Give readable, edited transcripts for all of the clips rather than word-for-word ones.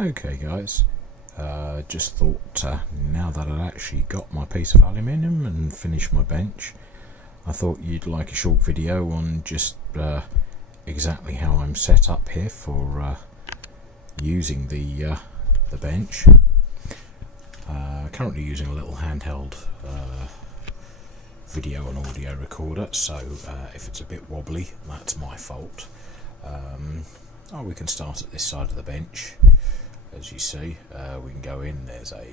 Okay guys, just thought now that I'd actually got my piece of aluminium and finished my bench, I thought you'd like a short video on just exactly how I'm set up here for using the bench. Currently using a little handheld video and audio recorder, so if it's a bit wobbly, that's my fault. We can start at this side of the bench. As you see, we can go in, there's a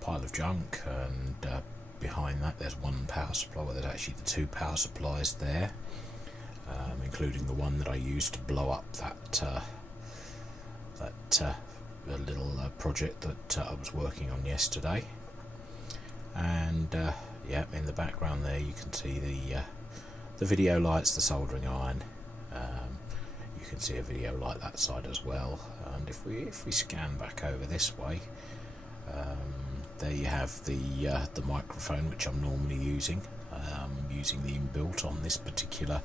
pile of junk, and behind that there's one power supply. Well, there's actually the two power supplies there, including the one that I used to blow up that little project that I was working on yesterday. And yeah, in the background there you can see the video lights, the soldering iron. You can see a video light that side as well. And if we scan back over this way, there you have the microphone, which I'm normally using. Using the inbuilt on this particular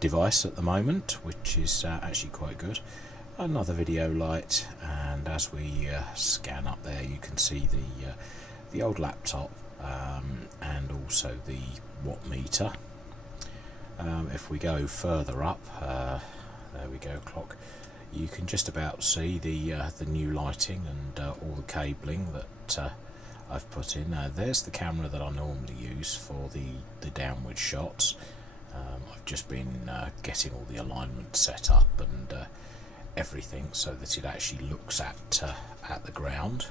device at the moment, which is actually quite good. Another video light, and as we scan up there, you can see the old laptop and also the watt meter. If we go further up, there we go, clock. You can just about see the new lighting and all the cabling that I've put in. There's the camera that I normally use for the downward shots. I've just been getting all the alignment set up and everything so that it actually looks at the ground,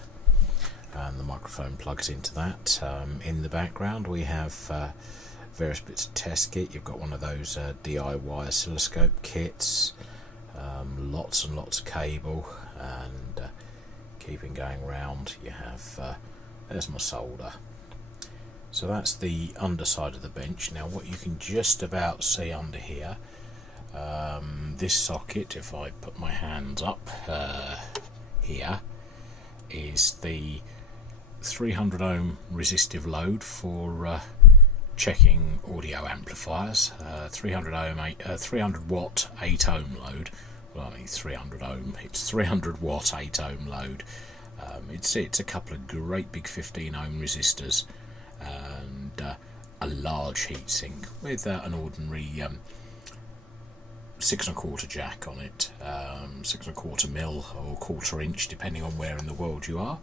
and the microphone plugs into that. In the background we have various bits of test kit. You've got one of those DIY oscilloscope kits, lots and lots of cable, and keeping going round you have there's my solder. So that's the underside of the bench. Now what you can just about see under here, this socket, if I put my hands up here, is the 300 ohm resistive load for checking audio amplifiers. 300 watt 8 ohm load. Well, I mean 300 ohm, it's 300 watt 8 ohm load. It's a couple of great big 15 ohm resistors and a large heatsink with an ordinary 6 1/4 jack on it, 6 1/4 mil or 1/4 inch, depending on where in the world you are.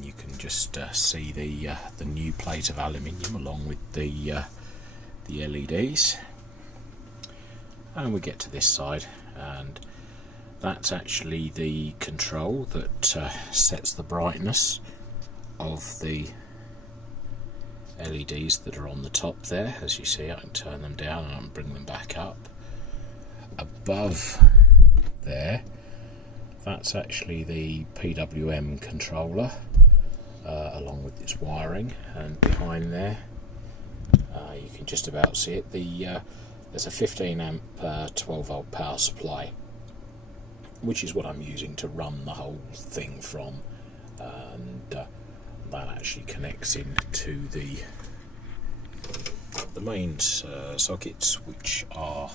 You can just see the new plate of aluminium along with the LEDs, and we get to this side, and that's actually the control that sets the brightness of the LEDs that are on the top there. As you see, I can turn them down and I can bring them back up. Above there, that's actually the PWM controller, along with its wiring, and behind there you can just about see it. There's a 15 amp 12 volt power supply, which is what I'm using to run the whole thing from, and that actually connects into the main sockets, which are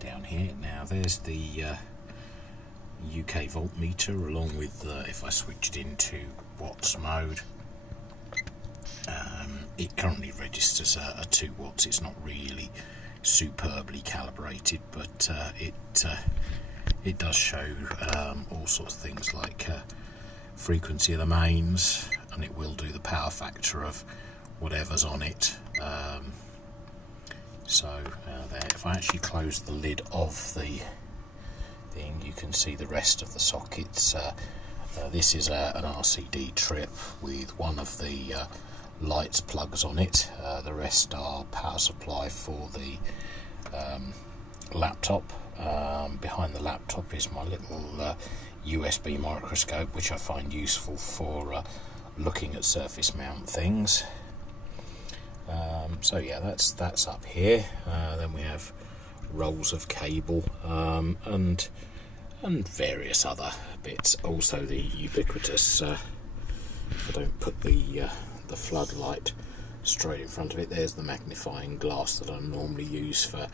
down here. Now there's the UK voltmeter, along with if I switched into watts mode, it currently registers a 2 watts. It's not really superbly calibrated, but it does show all sorts of things like frequency of the mains, and it will do the power factor of whatever's on it. There, if I actually close the lid of the thing, you can see the rest of the sockets. This is an RCD trip with one of the lights plugs on it. The rest are power supply for the laptop. Behind the laptop is my little USB microscope, which I find useful for looking at surface mount things. So yeah, that's up here. Then we have rolls of cable and various other bits. Also the ubiquitous, if I don't put the floodlight straight in front of it, there's the magnifying glass that I normally use for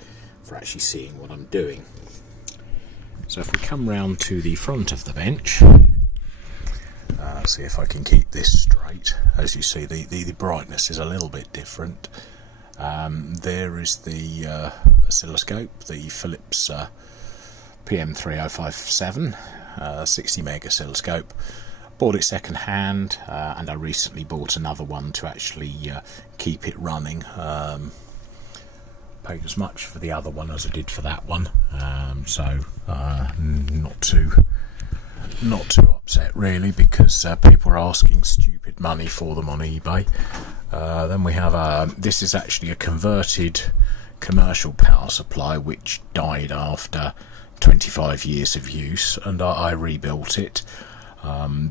actually seeing what I'm doing. So if we come round to the front of the bench, see if I can keep this straight. As you see, the brightness is a little bit different. There is the oscilloscope, the Philips PM3057 60 meg oscilloscope. Bought it second hand, and I recently bought another one to actually keep it running. Paid as much for the other one as I did for that one, so not too upset really, because people are asking stupid money for them on eBay. Then we have this is actually a converted commercial power supply which died after 25 years of use, and I rebuilt it.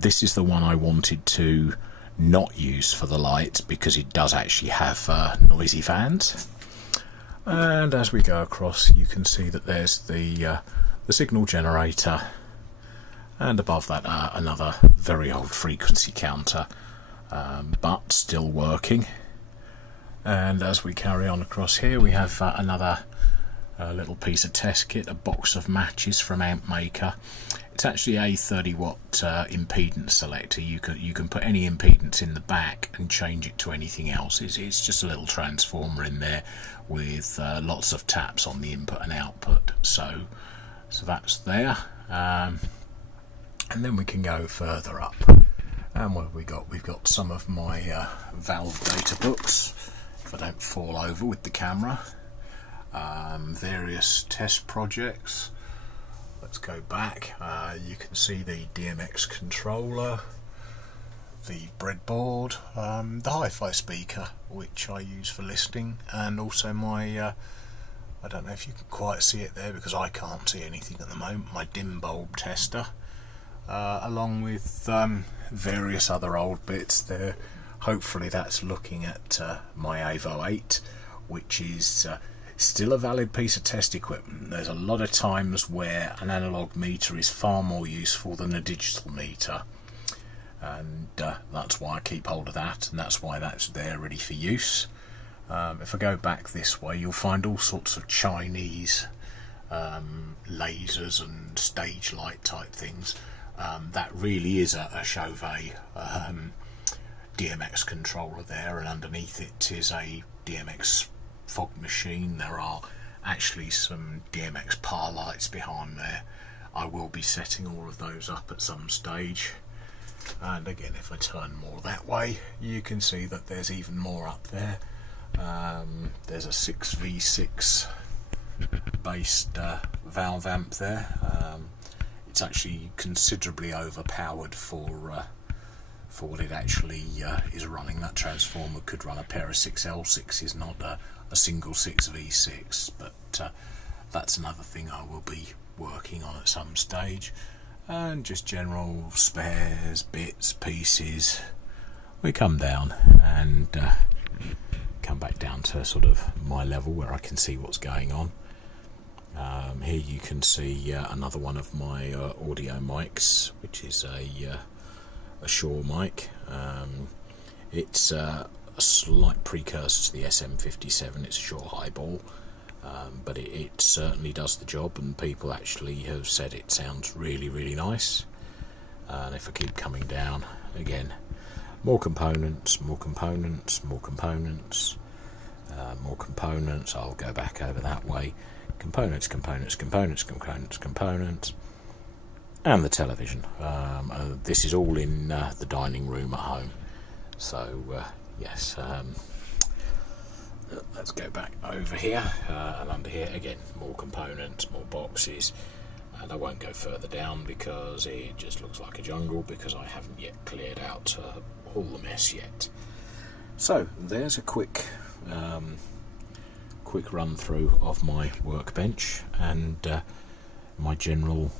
This is the one I wanted to not use for the lights because it does actually have noisy fans. And as we go across, you can see that there's the signal generator, and above that another very old frequency counter, but still working. And as we carry on across here, we have another little piece of test kit, a box of matches from Amp Maker. It's actually a 30 watt impedance selector. You can put any impedance in the back and change it to anything else. It's just a little transformer in there with lots of taps on the input and output. So that's there. And then we can go further up. And what have we got? We've got some of my valve data books, if I don't fall over with the camera. Various test projects. Let's go back. You can see the DMX controller, the breadboard, the hi-fi speaker which I use for listening, and also my I don't know if you can quite see it there because I can't see anything at the moment, my dim bulb tester, along with various other old bits there. Hopefully that's looking at my Avo 8, which is still a valid piece of test equipment. There's a lot of times where an analog meter is far more useful than a digital meter, and that's why I keep hold of that, and that's why that's there ready for use. If I go back this way, you'll find all sorts of Chinese lasers and stage light type things. That really is a Chauvet DMX controller there, and underneath it is a DMX fog machine. There are actually some DMX par lights behind there. I will be setting all of those up at some stage. And again, if I turn more that way, you can see that there's even more up there. There's a 6V6 based valve amp there. It's actually considerably overpowered for what it actually is running. That transformer could run a pair of 6L6s, not a single 6V6, but that's another thing I will be working on at some stage. And just general spares, bits, pieces. We come down and come back down to sort of my level where I can see what's going on. Here you can see another one of my audio mics, which is a Shure mic. It's a slight precursor to the SM57. It's a Shure highball, but it certainly does the job, and people actually have said it sounds really, really nice. And if I keep coming down again, more components, more components, more components, more components. I'll go back over that way. Components, components, components, components, components, and the television. This is all in the dining room at home. So yes, let's go back over here and under here again. More components, more boxes, and I won't go further down because it just looks like a jungle, because I haven't yet cleared out all the mess yet. So there's a quick run through of my workbench and my general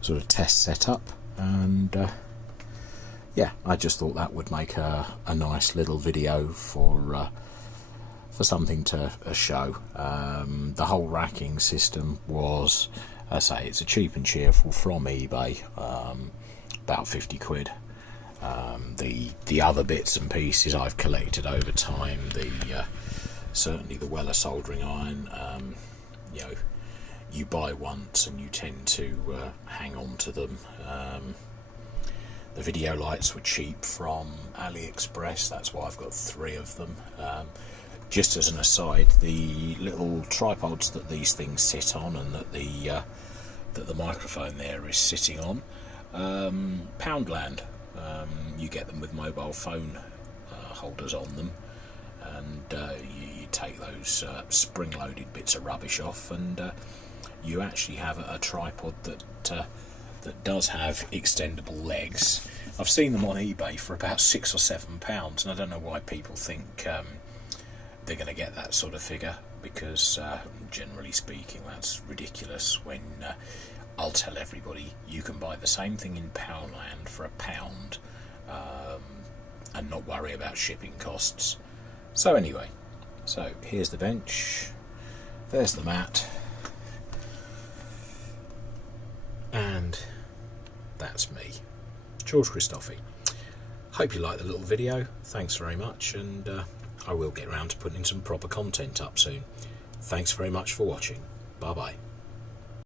sort of test setup, and yeah, I just thought that would make a nice little video for something to show. The whole racking system was, I say, it's a cheap and cheerful from eBay, about 50 quid. The other bits and pieces I've collected over time, the certainly the Weller soldering iron, you know, you buy once and you tend to hang on to them. The video lights were cheap from AliExpress, that's why I've got 3 of them. Just as an aside, the little tripods that these things sit on and that the microphone there is sitting on, Poundland. You get them with mobile phone holders on them, and you take those spring-loaded bits of rubbish off, and you actually have a tripod that does have extendable legs. I've seen them on eBay for about £6 or £7, and I don't know why people think they're going to get that sort of figure, because generally speaking that's ridiculous. When I'll tell everybody you can buy the same thing in Poundland for £1 and not worry about shipping costs. So anyway, so here's the bench, there's the mat, and that's me, George Christofi. Hope you liked the little video. Thanks very much, and I will get around to putting some proper content up soon. Thanks very much for watching. Bye bye.